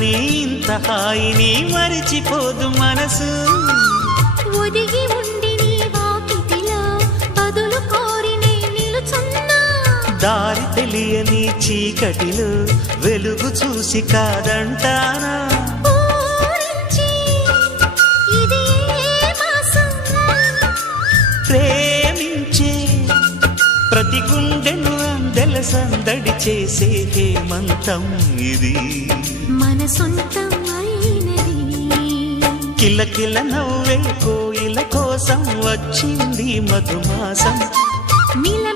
ఉండని ఇంత హాయిని మరిచిపోదు మనసు. ఒదిగి ఉండి నీ వాకిటిలో బదులు కోరి నే నిలుచున్నా. దారి తెలియని చీకటిలో వెలుగు చూసి కాదంటానా. ప్రేమించే ప్రతి గుండెను అందెల సందడి చేసే హేమంతం ఇది. మన సొంతం అయినది. కిలకిల నవ్వే కోయిల కోసం వచ్చింది మధుమాసం. మిల